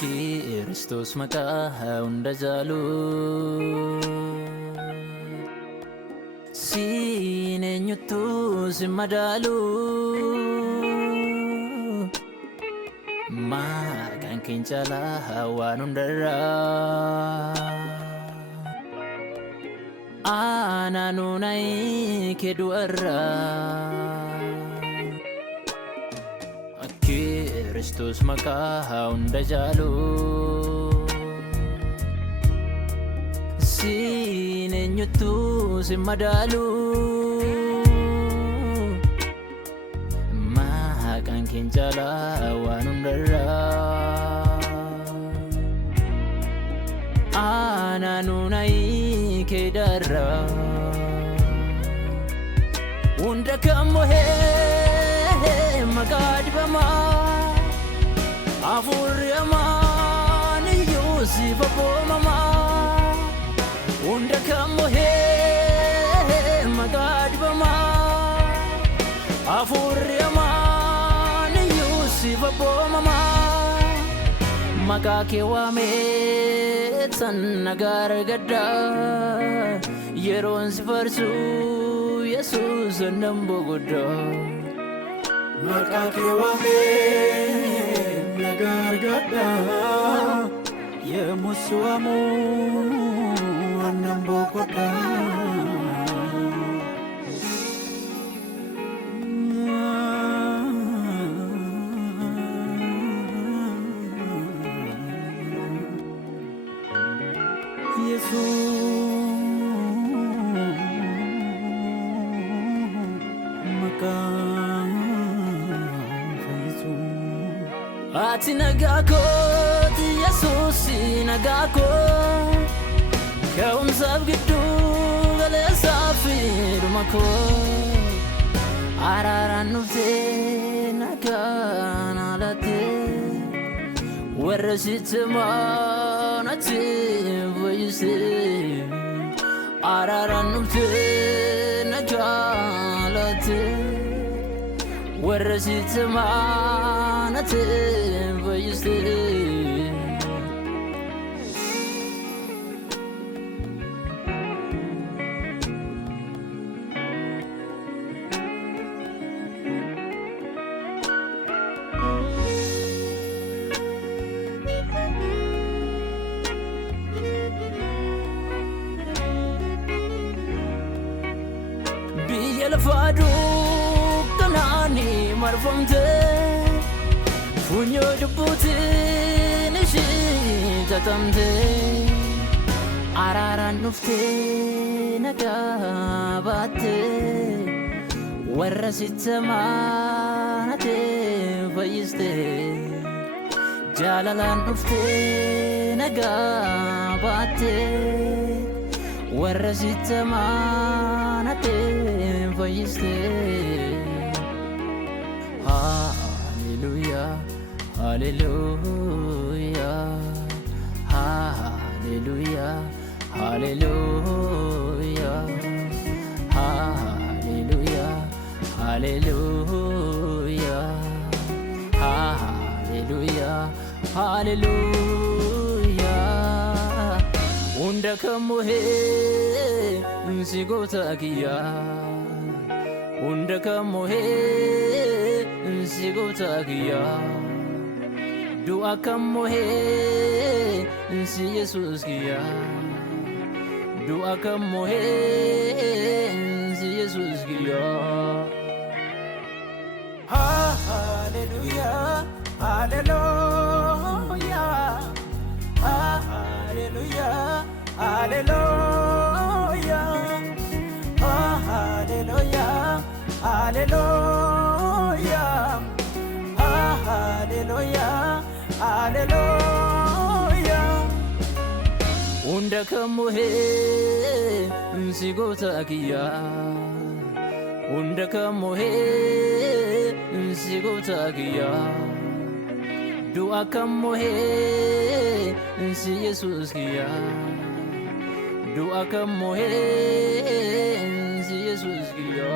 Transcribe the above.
Kristos maqaa hunda jaalu siin eenyutu si madaalu maqaan keen caalaa waan hundarraa aanaanuunai kee du'arraa Kristos maqaa hunda jaalu siin eenyutu si madaalu maqaan keen caalaa waan hundarraa aanaanuunai kee darraa hunda kan mohee maqaa dibamaa Afurri amaani Yuusifa boomama hunda kan mohee maqaa dibama Afurri amaani Yuusifa boomama maqaa kee waamee san nagaa argadha yeroon si farsu Yesuus nan boqodha maqaa kee waamee nagargada yemusuamu anambokoda Ati nagako ti Yesuus nagako kaumsab giddu galesa firmako araran nufte nakanalate warasitmanati vayse araran nufte nakalate warasitmanati vayse Biyalfadu kanani marfamte funyo dubuti nishi tatamte araran nufte nagabate warasitamanate vayiste jalalan nufte nagabate warasitamanate vayiste Hallelujah Hallelujah Hallelujah Hallelujah Hallelujah Hallelujah Hallelujah Hallelujah Unda kamuhe nsigota kiya Unda kamuhe nsigota kiya Dua kamuhe nsi Yesus kiya Dua kamuhe nsi Yesus kiya Hallelujah Hallelujah Hallelujah Hallelujah Hallelujah Hallelujah Hallelujah Hallelujah Unda kamuhe nsigota kiya Unda kamuhe nsigota kiya Dua kamuhe nsi Yesus kiya Dua kamuhe nsi Yesus kiya